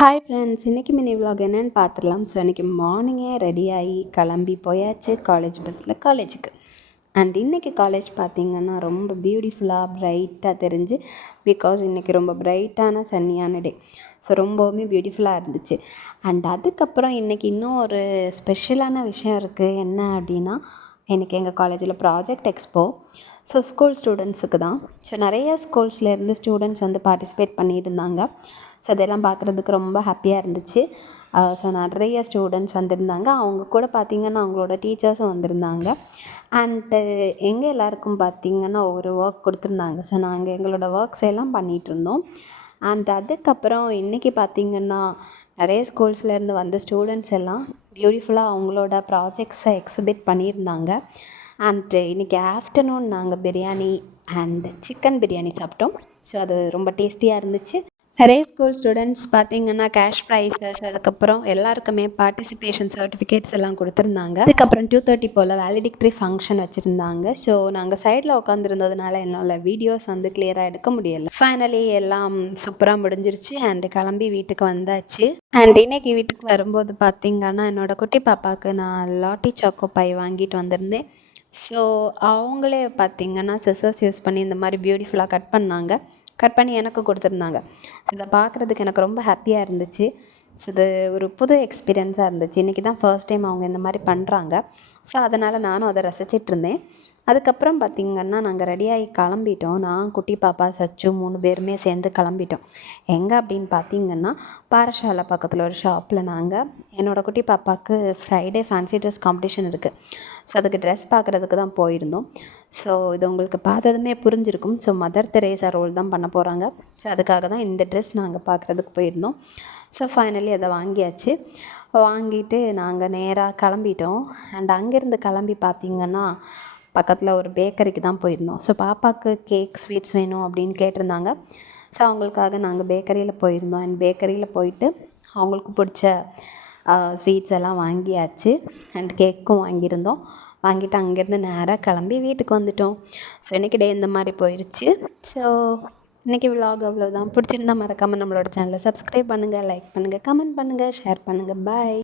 Hi friends, இன்றைக்கி mini vlog என்னென்னு பார்த்துடலாம். ஸோ இன்றைக்கி மார்னிங்கே ரெடி ஆகி கிளம்பி போயாச்சு காலேஜ் பஸ்ஸில் காலேஜுக்கு. அண்ட் இன்றைக்கி காலேஜ் பார்த்திங்கன்னா ரொம்ப பியூட்டிஃபுல்லாக ப்ரைட்டாக தெரிஞ்சு, பிகாஸ் இன்றைக்கி ரொம்ப ப்ரைட்டான சன்னியான டே. ஸோ ரொம்பவுமே பியூட்டிஃபுல்லாக இருந்துச்சு. அண்ட் அதுக்கப்புறம் இன்றைக்கி இன்னும் ஒரு ஸ்பெஷலான விஷயம் இருக்குது. என்ன அப்படின்னா, இன்றைக்கி எங்கள் காலேஜில் ப்ராஜெக்ட் எக்ஸ்போ. ஸோ ஸ்கூல் ஸ்டூடெண்ட்ஸுக்கு தான். ஸோ நிறைய ஸ்கூல்ஸ்லேருந்து ஸ்டூடெண்ட்ஸ் வந்து பார்ட்டிசிபேட் பண்ணியிருந்தாங்க. ஸோ அதெல்லாம் பார்க்குறதுக்கு ரொம்ப ஹாப்பியாக இருந்துச்சு. ஸோ நிறைய ஸ்டூடெண்ட்ஸ் வந்திருந்தாங்க. அவங்க கூட பார்த்திங்கன்னா அவங்களோட டீச்சர்ஸும் வந்திருந்தாங்க. அண்டு எங்கள் எல்லாேருக்கும் பார்த்திங்கன்னா ஒரு ஒர்க் கொடுத்துருந்தாங்க. ஸோ நாங்கள் எங்களோட ஒர்க்ஸ் எல்லாம் பண்ணிகிட்ருந்தோம். அண்ட் அதுக்கப்புறம் இன்றைக்கி பார்த்திங்கன்னா நிறைய ஸ்கூல்ஸ்லேருந்து வந்த ஸ்டூடெண்ட்ஸ் எல்லாம் பியூட்டிஃபுல்லாக அவங்களோட ப்ராஜெக்ட்ஸை எக்ஸிபிட் பண்ணியிருந்தாங்க. அண்டு இன்றைக்கி ஆஃப்டர்நூன் நாங்கள் பிரியாணி அண்ட் சிக்கன் பிரியாணி சாப்பிட்டோம். ஸோ அது ரொம்ப டேஸ்டியாக இருந்துச்சு. நிறைய ஸ்கூல் ஸ்டூடெண்ட்ஸ் பார்த்திங்கன்னா கேஷ் ப்ரைஸஸ், அதுக்கப்புறம் எல்லாருக்குமே பார்ட்டிசிபேஷன் சர்டிஃபிகேட்ஸ் எல்லாம் கொடுத்துருந்தாங்க. அதுக்கப்புறம் 2:30 போல் வேலிடிக்ட்ரி ஃபங்க்ஷன் வச்சுருந்தாங்க. ஸோ நாங்கள் சைடில் உட்காந்துருந்ததுனால என்னால் வீடியோஸ் வந்து கிளியராக எடுக்க முடியலை. ஃபைனலி எல்லாம் சூப்பராக முடிஞ்சிருச்சு. அண்டு கிளம்பி வீட்டுக்கு வந்தாச்சு. அண்ட் இன்றைக்கி வீட்டுக்கு வரும்போது பார்த்திங்கன்னா என்னோடய குட்டி பாப்பாவுக்கு நான் லாட்டி சாக்கோ பை வாங்கிட்டு வந்திருந்தேன். ஸோ அவங்களே பார்த்திங்கன்னா சிசர்ஸ் யூஸ் பண்ணி இந்த மாதிரி பியூட்டிஃபுல்லாக கட் பண்ணி எனக்கு கொடுத்துருந்தாங்க. ஸோ இதை பார்க்குறதுக்கு எனக்கு ரொம்ப ஹாப்பியாக இருந்துச்சு. ஸோ இது ஒரு புது எக்ஸ்பீரியன்ஸாக இருந்துச்சு. இன்றைக்கி தான் ஃபர்ஸ்ட் டைம் அவங்க இந்த மாதிரி பண்ணுறாங்க. ஸோ அதனால் நானும் அதை ரசிச்சிட்ருந்தேன். அதுக்கப்புறம் பார்த்திங்கன்னா நாங்கள் ரெடியாகி கிளம்பிட்டோம். நான், குட்டி பாப்பா, சச்சு 3 பேருமே சேர்ந்து கிளம்பிட்டோம். எங்கே அப்படின்னு பார்த்திங்கன்னா பாரசாலை பக்கத்தில் ஒரு ஷாப்பில் என்னோடய குட்டி பாப்பாவுக்கு ஃப்ரைடே ஃபேன்சி ட்ரெஸ் காம்படிஷன் இருக்குது. ஸோ அதுக்கு ட்ரெஸ் பார்க்குறதுக்கு தான் போயிருந்தோம். ஸோ இது உங்களுக்கு பார்த்ததுமே புரிஞ்சிருக்கும். ஸோ மதர் தெரேசா ரோல் தான் பண்ண போகிறாங்க. ஸோ அதுக்காக தான் இந்த ட்ரெஸ் நாங்கள் பார்க்குறதுக்கு போயிருந்தோம். ஸோ ஃபைனலி அதை வாங்கியாச்சு. வாங்கிட்டு நாங்கள் நேராக கிளம்பிட்டோம். அண்ட் அங்கேருந்து கிளம்பி பார்த்திங்கன்னா பக்கத்தில் ஒரு பேக்கரிக்கு தான் போயிருந்தோம். ஸோ பாப்பாவுக்கு கேக், ஸ்வீட்ஸ் வேணும் அப்படின்னு கேட்டிருந்தாங்க. ஸோ அவங்களுக்காக நாங்கள் பேக்கரியில் போயிருந்தோம். அண்ட் பேக்கரியில் போயிட்டு அவங்களுக்கு பிடிச்ச ஸ்வீட்ஸ் எல்லாம் வாங்கியாச்சு. அண்ட் கேக்கும் வாங்கியிருந்தோம். வாங்கிட்டு அங்கேருந்து நேராக கிளம்பி வீட்டுக்கு வந்துட்டோம். ஸோ இன்றைக்கி டே இந்த மாதிரி போயிடுச்சு. ஸோ இன்றைக்கி விலாக் அவ்வளோதான். பிடிச்சிருந்தா மறக்காமல் நம்மளோட சேனலை சப்ஸ்கிரைப் பண்ணுங்கள், லைக் பண்ணுங்கள், கமெண்ட் பண்ணுங்கள், ஷேர் பண்ணுங்கள். பாய்.